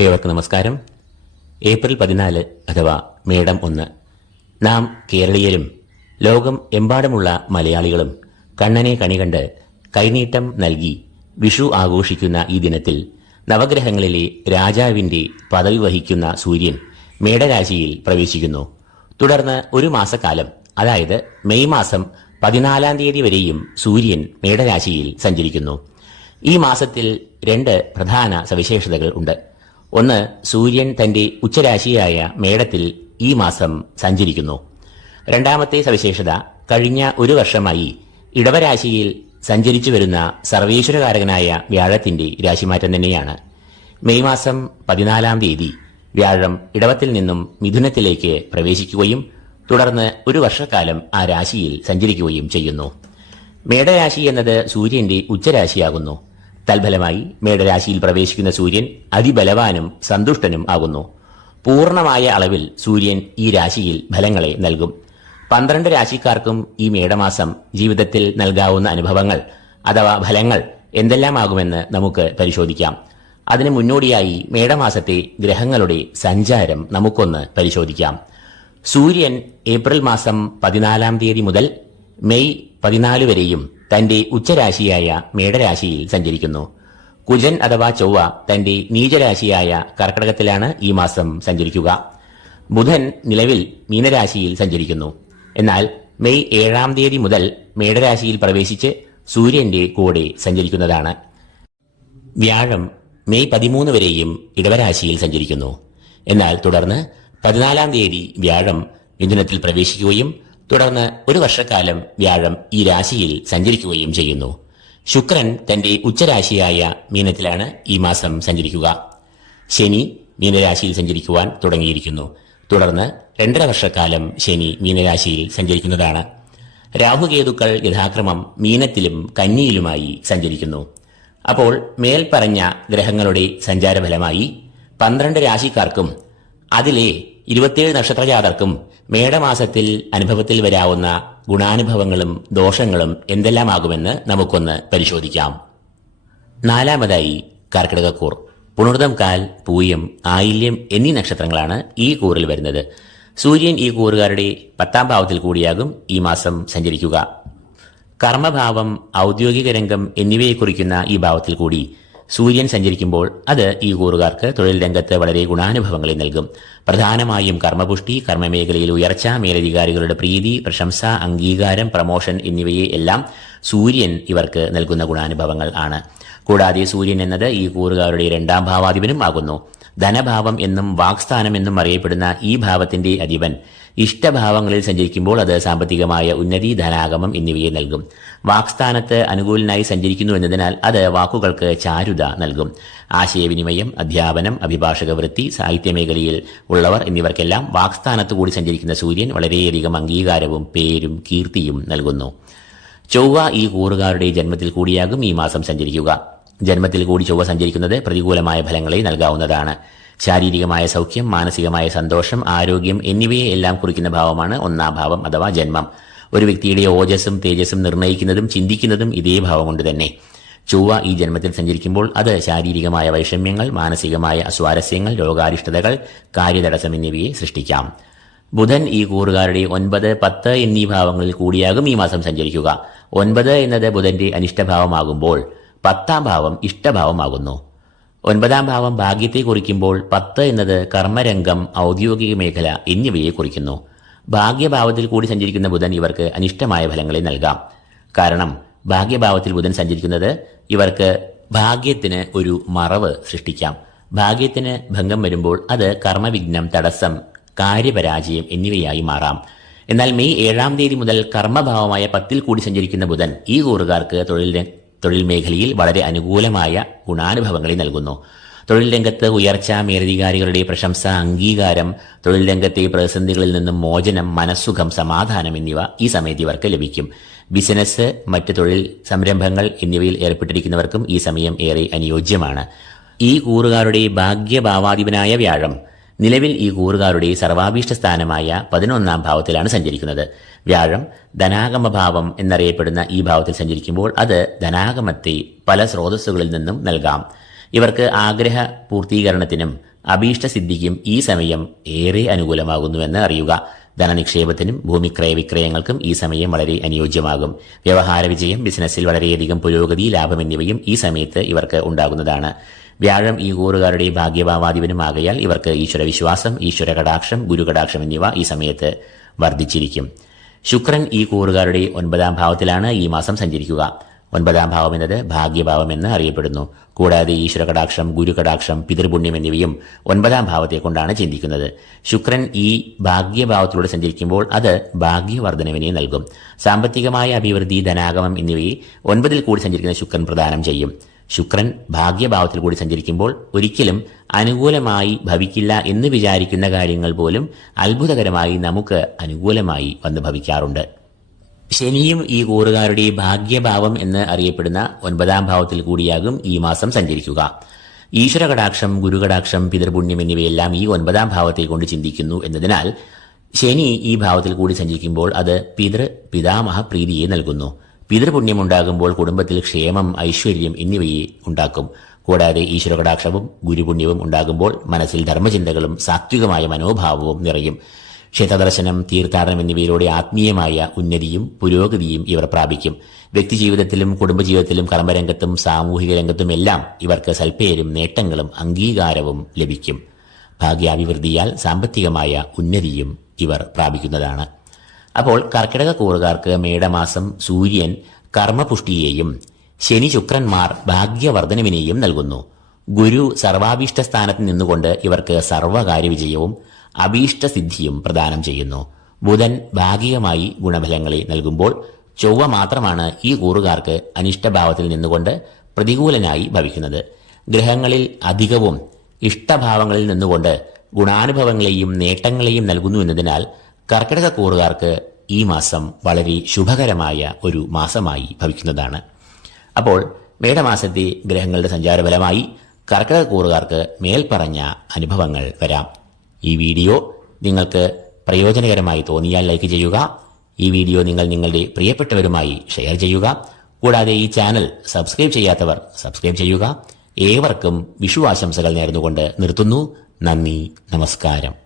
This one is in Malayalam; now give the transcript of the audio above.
ഏവർക്കും നമസ്കാരം. ഏപ്രിൽ പതിനാല് അഥവാ മേടം ഒന്ന്. നാം കേരളീയരും ലോകം എമ്പാടുമുള്ള മലയാളികളും കണ്ണനെ കണികണ്ട് കൈനീട്ടം നൽകി വിഷു ആഘോഷിക്കുന്ന ഈ ദിനത്തിൽ നവഗ്രഹങ്ങളിലെ രാജാവിന്റെ പദവി വഹിക്കുന്ന സൂര്യൻ മേടരാശിയിൽ പ്രവേശിക്കുന്നു. തുടർന്ന് ഒരു മാസക്കാലം അതായത് മെയ് മാസം പതിനാലാം തീയതി വരെയും സൂര്യൻ മേടരാശിയിൽ സഞ്ചരിക്കുന്നു. ഈ മാസത്തിൽ രണ്ട് പ്രധാന സവിശേഷതകൾ ഉണ്ട്. ഒന്ന് സൂര്യൻ തന്റെ ഉച്ചരാശിയായ മേടത്തിൽ ഈ മാസം സഞ്ചരിക്കുന്നു. രണ്ടാമത്തെ സവിശേഷത കഴിഞ്ഞ ഒരു വർഷമായി ഇടവരാശിയിൽ സഞ്ചരിച്ചു വരുന്ന സർവേശ്വരകാരകനായ വ്യാഴത്തിന്റെ രാശിമാറ്റം തന്നെയാണ്. മെയ് മാസം പതിനാലാം തീയതി വ്യാഴം ഇടവത്തിൽ നിന്നും മിഥുനത്തിലേക്ക് പ്രവേശിക്കുകയും തുടർന്ന് ഒരു വർഷക്കാലം ആ രാശിയിൽ സഞ്ചരിക്കുകയും ചെയ്യുന്നു. മേടരാശി എന്നത് സൂര്യന്റെ ഉച്ചരാശിയാകുന്നു. തൽഫലമായി മേടരാശിയിൽ പ്രവേശിക്കുന്ന സൂര്യൻ അതിബലവാനും സന്തുഷ്ടനും ആകുന്നു. പൂർണമായ അളവിൽ സൂര്യൻ ഈ രാശിയിൽ ഫലങ്ങളെ നൽകും. പന്ത്രണ്ട് രാശിക്കാർക്കും ഈ മേടമാസം ജീവിതത്തിൽ നൽകാവുന്ന അനുഭവങ്ങൾ അഥവാ ഫലങ്ങൾ എന്തെല്ലാമാകുമെന്ന് നമുക്ക് പരിശോധിക്കാം. അതിന് മുന്നോടിയായി മേടമാസത്തെ ഗ്രഹങ്ങളുടെ സഞ്ചാരം നമുക്കൊന്ന് പരിശോധിക്കാം. സൂര്യൻ ഏപ്രിൽ മാസം പതിനാലാം തീയതി മുതൽ മെയ് പതിനാല് വരെയും തന്റെ ഉച്ചരാശിയായ മേടരാശിയിൽ സഞ്ചരിക്കുന്നു. കുജൻ അഥവാ ചൊവ്വ തന്റെ നീചരാശിയായ കർക്കടകത്തിലാണ് ഈ മാസം സഞ്ചരിക്കുക. ബുധൻ നിലവിൽ മീനരാശിയിൽ സഞ്ചരിക്കുന്നു. എന്നാൽ മെയ് ഏഴാം തീയതി മുതൽ മേടരാശിയിൽ പ്രവേശിച്ച് സൂര്യന്റെ കൂടെ സഞ്ചരിക്കുന്നതാണ്. വ്യാഴം മെയ് പതിമൂന്ന് വരെയും ഇടവരാശിയിൽ സഞ്ചരിക്കുന്നു. എന്നാൽ തുടർന്ന് പതിനാലാം തീയതി വ്യാഴം മിഥുനത്തിൽ പ്രവേശിക്കുകയും തുടർന്ന് ഒരു വർഷക്കാലം വ്യാഴം ഈ രാശിയിൽ സഞ്ചരിക്കുകയും ചെയ്യുന്നു. ശുക്രൻ തന്റെ ഉച്ചരാശിയായ മീനത്തിലാണ് ഈ മാസം സഞ്ചരിക്കുക. ശനി മീനരാശിയിൽ സഞ്ചരിക്കുവാൻ തുടങ്ങിയിരിക്കുന്നു. തുടർന്ന് രണ്ടര വർഷക്കാലം ശനി മീനരാശിയിൽ സഞ്ചരിക്കുന്നതാണ്. രാഹുകേതുക്കൾ യഥാക്രമം മീനത്തിലും കന്നിയിലുമായി സഞ്ചരിക്കുന്നു. അപ്പോൾ മേൽപ്പറഞ്ഞ ഗ്രഹങ്ങളുടെ സഞ്ചാരഫലമായി പന്ത്രണ്ട് രാശിക്കാർക്കും അതിലെ ഇരുപത്തിയേഴ് നക്ഷത്രജാതർക്കും മേടമാസത്തിൽ അനുഭവത്തിൽ വരാവുന്ന ഗുണാനുഭവങ്ങളും ദോഷങ്ങളും എന്തെല്ലാമാകുമെന്ന് നമുക്കൊന്ന് പരിശോധിക്കാം. നാലാമതായി കർക്കിടകക്കൂർ. പുണർദം കാൽ പൂയം ആയില്യം എന്നീ നക്ഷത്രങ്ങളാണ് ഈ കൂറിൽ വരുന്നത്. സൂര്യൻ ഈ കൂറുകാരുടെ പത്താം ഭാവത്തിൽ കൂടിയാകും ഈ മാസം സഞ്ചരിക്കുക. കർമ്മഭാവം ഔദ്യോഗിക രംഗം എന്നിവയെ കുറിക്കുന്ന ഈ ഭാവത്തിൽ കൂടി സൂര്യൻ സഞ്ചരിക്കുമ്പോൾ അത് ഈ കൂറുകാർക്ക് തൊഴിൽ രംഗത്ത് വളരെ ഗുണാനുഭവങ്ങളെ നൽകും. പ്രധാനമായും കർമ്മപുഷ്ടി കർമ്മമേഖലയിൽ ഉയർച്ച മേലധികാരികളുടെ പ്രീതി പ്രശംസ അംഗീകാരം പ്രമോഷൻ എന്നിവയെ എല്ലാം സൂര്യൻ ഇവർക്ക് നൽകുന്ന ഗുണാനുഭവങ്ങൾ ആണ്. കൂടാതെ സൂര്യൻ എന്നത് ഈ കൂറുകാരുടെ രണ്ടാം ഭാവാധിപനും ആകുന്നു. ധനഭാവം എന്നും വാക്സ്ഥാനം എന്നും അറിയപ്പെടുന്ന ഈ ഭാവത്തിന്റെ അധിപൻ. ഇഷ്ടഭാവങ്ങളിൽ സഞ്ചരിക്കുമ്പോൾ അത് സാമ്പത്തികമായ ഉന്നതി ധനാഗമം എന്നിവയെ നൽകും. വാക്സ്ഥാനത്ത് അനുകൂലനായി സഞ്ചരിക്കുന്നു എന്നതിനാൽ അത് വാക്കുകൾക്ക് ചാരുത നൽകും. ആശയവിനിമയം അധ്യാപനം അഭിഭാഷക വൃത്തി സാഹിത്യമേഖലയിൽ ഉള്ളവർ എന്നിവർക്കെല്ലാം വാക്സ്ഥാനത്ത് കൂടി സഞ്ചരിക്കുന്ന സൂര്യൻ വളരെയധികം അംഗീകാരവും പേരും കീർത്തിയും നൽകുന്നു. ചൊവ്വ ഈ കൂറുകാരുടെ ജന്മത്തിൽ കൂടിയാകും ഈ മാസം സഞ്ചരിക്കുക. ജന്മത്തിൽ കൂടി ചൊവ്വ സഞ്ചരിക്കുന്നത് പ്രതികൂലമായ ഫലങ്ങളെ നൽകാവുന്നതാണ്. ശാരീരികമായ സൗഖ്യം മാനസികമായ സന്തോഷം ആരോഗ്യം എന്നിവയെ എല്ലാം കുറിക്കുന്ന ഭാവമാണ് ഒന്നാം ഭാവം അഥവാ ജന്മം. ഒരു വ്യക്തിയുടെ ഓജസ്സും തേജസ്സും നിർണയിക്കുന്നതും ചിന്തിക്കുന്നതും ഇതേ ഭാവം കൊണ്ട് തന്നെ. ചൊവ്വ ഈ ജന്മത്തിൽ സഞ്ചരിക്കുമ്പോൾ അത് ശാരീരികമായ വൈഷമ്യങ്ങൾ മാനസികമായ അസ്വാരസ്യങ്ങൾ രോഗാരിഷ്ടതകൾ കാര്യതടസ്സം എന്നിവയെ സൃഷ്ടിക്കാം. ബുധൻ ഈ കൂറുകാരുടെ ഒൻപത് പത്ത് എന്നീ ഭാവങ്ങളിൽ കൂടിയാകും ഈ മാസം സഞ്ചരിക്കുക. ഒൻപത് എന്നത് ബുധന്റെ അനിഷ്ടഭാവമാകുമ്പോൾ പത്താം ഭാവം ഇഷ്ടഭാവമാകുന്നു. ഒൻപതാം ഭാവം ഭാഗ്യത്തെ കുറിക്കുമ്പോൾ പത്ത് എന്നത് കർമ്മരംഗം ഔദ്യോഗിക മേഖല എന്നിവയെ കുറിക്കുന്നു. ഭാഗ്യഭാവത്തിൽ കൂടി സഞ്ചരിക്കുന്ന ബുധൻ ഇവർക്ക് അനിഷ്ടമായ ഫലങ്ങളെ നൽകാം. കാരണം ഭാഗ്യഭാവത്തിൽ ബുധൻ സഞ്ചരിക്കുന്നത് ഇവർക്ക് ഭാഗ്യത്തിന് ഒരു മറവ് സൃഷ്ടിക്കാം. ഭാഗ്യത്തിന് ഭംഗം വരുമ്പോൾ അത് കർമ്മവിഘ്നം തടസ്സം കാര്യപരാജയം എന്നിവയായി മാറാം. എന്നാൽ മെയ് ഏഴാം തീയതി മുതൽ കർമ്മഭാവമായ പത്തിൽ കൂടി സഞ്ചരിക്കുന്ന ബുധൻ ഈ കൂറുകാർക്ക് തൊഴിൽ തൊഴിൽ മേഖലയിൽ വളരെ അനുകൂലമായ ഗുണാനുഭവങ്ങളെ നൽകുന്നു. തൊഴിൽ രംഗത്ത് ഉയർച്ച മേലധികാരികളുടെ പ്രശംസ അംഗീകാരം തൊഴിൽ രംഗത്തെ പ്രതിസന്ധികളിൽ നിന്നും മോചനം മനസ്സുഖം സമാധാനം എന്നിവ ഈ സമയത്ത് ഇവർക്ക് ലഭിക്കും. ബിസിനസ് മറ്റ് തൊഴിൽ സംരംഭങ്ങൾ എന്നിവയിൽ ഏർപ്പെട്ടിരിക്കുന്നവർക്കും ഈ സമയം ഏറെ അനുയോജ്യമാണ്. ഈ ഊറുകാരുടെ ഭാഗ്യഭാവാധിപനായ വ്യാഴം നിലവിൽ ഈ കൂറുകാരുടെ സർവാഭീഷ്ട സ്ഥാനമായ പതിനൊന്നാം ഭാവത്തിലാണ് സഞ്ചരിക്കുന്നത്. വ്യാഴം ധനാഗമ ഭാവം എന്നറിയപ്പെടുന്ന ഈ ഭാവത്തിൽ സഞ്ചരിക്കുമ്പോൾ അത് ധനാഗമത്തെ പല സ്രോതസ്സുകളിൽ നിന്നും നൽകാം. ഇവർക്ക് ആഗ്രഹ പൂർത്തീകരണത്തിനും അഭീഷ്ടസിദ്ധിക്കും ഈ സമയം ഏറെ അനുകൂലമാകുന്നുവെന്ന് അറിയുക. ധനനിക്ഷേപത്തിനും ഭൂമിക്രയ വിക്രയങ്ങൾക്കും ഈ സമയം വളരെ അനുയോജ്യമാകും. വ്യവഹാര വിജയം ബിസിനസ്സിൽ വളരെയധികം പുരോഗതി ലാഭം എന്നിവയും ഈ സമയത്ത് ഇവർക്ക് ഉണ്ടാകുന്നതാണ്. വ്യാഴം ഈ കൂറുകാരുടെ ഭാഗ്യഭാവാധിപനുമാകയാൽ ഇവർക്ക് ഈശ്വരവിശ്വാസം ഈശ്വര കടാക്ഷം ഗുരുകടാക്ഷം എന്നിവ ഈ സമയത്ത് വർദ്ധിച്ചിരിക്കും. ശുക്രൻ ഈ കൂറുകാരുടെ ഒൻപതാം ഭാവത്തിലാണ് ഈ മാസം സഞ്ചരിക്കുക. ഒൻപതാം ഭാവം എന്നത് ഭാഗ്യഭാവം എന്ന് അറിയപ്പെടുന്നു. കൂടാതെ ഈശ്വര കടാക്ഷം ഗുരുകടാക്ഷം പിതൃപുണ്യം എന്നിവയും ഒൻപതാം ഭാവത്തെ കൊണ്ടാണ് ചിന്തിക്കുന്നത്. ശുക്രൻ ഈ ഭാഗ്യഭാവത്തിലൂടെ സഞ്ചരിക്കുമ്പോൾ അത് ഭാഗ്യവർദ്ധനവിനെ നൽകും. സാമ്പത്തികമായ അഭിവൃദ്ധി ധനാഗമം എന്നിവയെ ഒൻപതിൽ കൂടി സഞ്ചരിക്കുന്ന ശുക്രൻ പ്രദാനം ചെയ്യും. ശുക്രൻ ഭാഗ്യഭാവത്തിൽ കൂടി സഞ്ചരിക്കുമ്പോൾ ഒരിക്കലും അനുകൂലമായി ഭവിക്കില്ല എന്ന് വിചാരിക്കുന്ന കാര്യങ്ങൾ പോലും അത്ഭുതകരമായി നമുക്ക് അനുകൂലമായി വന്ന് ഭവിക്കാറുണ്ട്. ശനിയും ഈ കൂറുകാരുടെ ഭാഗ്യഭാവം എന്ന് അറിയപ്പെടുന്ന ഒൻപതാം ഭാവത്തിൽ കൂടിയാകും ഈ മാസം സഞ്ചരിക്കുക. ഈശ്വര കടാക്ഷം ഗുരുകടാക്ഷം പിതൃപുണ്യം എന്നിവയെല്ലാം ഈ ഒൻപതാം ഭാവത്തെ കൊണ്ട് ചിന്തിക്കുന്നു എന്നതിനാൽ ശനി ഈ ഭാവത്തിൽ കൂടി സഞ്ചരിക്കുമ്പോൾ അത് പിതൃ പിതാമഹ പ്രീതിയെ നൽകുന്നു. പിതൃപുണ്യം ഉണ്ടാകുമ്പോൾ കുടുംബത്തിൽ ക്ഷേമം ഐശ്വര്യം എന്നിവയെ ഉണ്ടാക്കും. കൂടാതെ ഈശ്വര കടാക്ഷവും ഗുരുപുണ്യവും ഉണ്ടാകുമ്പോൾ മനസ്സിൽ ധർമ്മചിന്തകളും സാത്വികമായ മനോഭാവവും നിറയും. ക്ഷേത്രദർശനം തീർത്ഥാടനം എന്നിവയിലൂടെ ആത്മീയമായ ഉന്നതിയും പുരോഗതിയും ഇവർ പ്രാപിക്കും. വ്യക്തിജീവിതത്തിലും കുടുംബജീവിതത്തിലും കർമ്മരംഗത്തും സാമൂഹിക രംഗത്തുമെല്ലാം ഇവർക്ക് സൽപ്പേരും നേട്ടങ്ങളും അംഗീകാരവും ലഭിക്കും. ഭാഗ്യാഭിവൃദ്ധിയാൽ സാമ്പത്തികമായ ഉന്നതിയും ഇവർ പ്രാപിക്കുന്നതാണ്. അപ്പോൾ കർക്കിടക കൂറുകാർക്ക് മേടമാസം സൂര്യൻ കർമ്മപുഷ്ടിയെയും ശനി ശുക്രന്മാർ ഭാഗ്യവർദ്ധനവിനെയും നൽകുന്നു. ഗുരു സർവാഭീഷ്ട സ്ഥാനത്ത് നിന്നുകൊണ്ട് ഇവർക്ക് സർവകാര്യവിജയവും അഭീഷ്ടസിദ്ധിയും പ്രദാനം ചെയ്യുന്നു. ബുധൻ ഭാഗികമായി ഗുണഫലങ്ങളെ നൽകുമ്പോൾ ചൊവ്വ മാത്രമാണ് ഈ കൂറുകാർക്ക് അനിഷ്ടഭാവത്തിൽ നിന്നുകൊണ്ട് പ്രതികൂലനായി ഭവിക്കുന്നത്. ഗ്രഹങ്ങളിൽ അധികവും ഇഷ്ടഭാവങ്ങളിൽ നിന്നുകൊണ്ട് ഗുണാനുഭവങ്ങളെയും നേട്ടങ്ങളെയും നൽകുന്നു എന്നതിനാൽ കർക്കിടക കൂറുകാർക്ക് ഈ മാസം വളരെ ശുഭകരമായ ഒരു മാസമായി ഭവിക്കുന്നതാണ്. അപ്പോൾ മേടമാസത്തെ ഗ്രഹങ്ങളുടെ സഞ്ചാരഫലമായി കർക്കിടക കൂറുകാർക്ക് മേൽപ്പറഞ്ഞ അനുഭവങ്ങൾ വരാം. ഈ വീഡിയോ നിങ്ങൾക്ക് പ്രയോജനകരമായി തോന്നിയാൽ ലൈക്ക് ചെയ്യുക. ഈ വീഡിയോ നിങ്ങൾ നിങ്ങളുടെ പ്രിയപ്പെട്ടവരുമായി ഷെയർ ചെയ്യുക. കൂടാതെ ഈ ചാനൽ സബ്സ്ക്രൈബ് ചെയ്യാത്തവർ സബ്സ്ക്രൈബ് ചെയ്യുക. ഏവർക്കും വിഷു ആശംസകൾ നേർന്നുകൊണ്ട് നിർത്തുന്നു. നന്ദി നമസ്കാരം.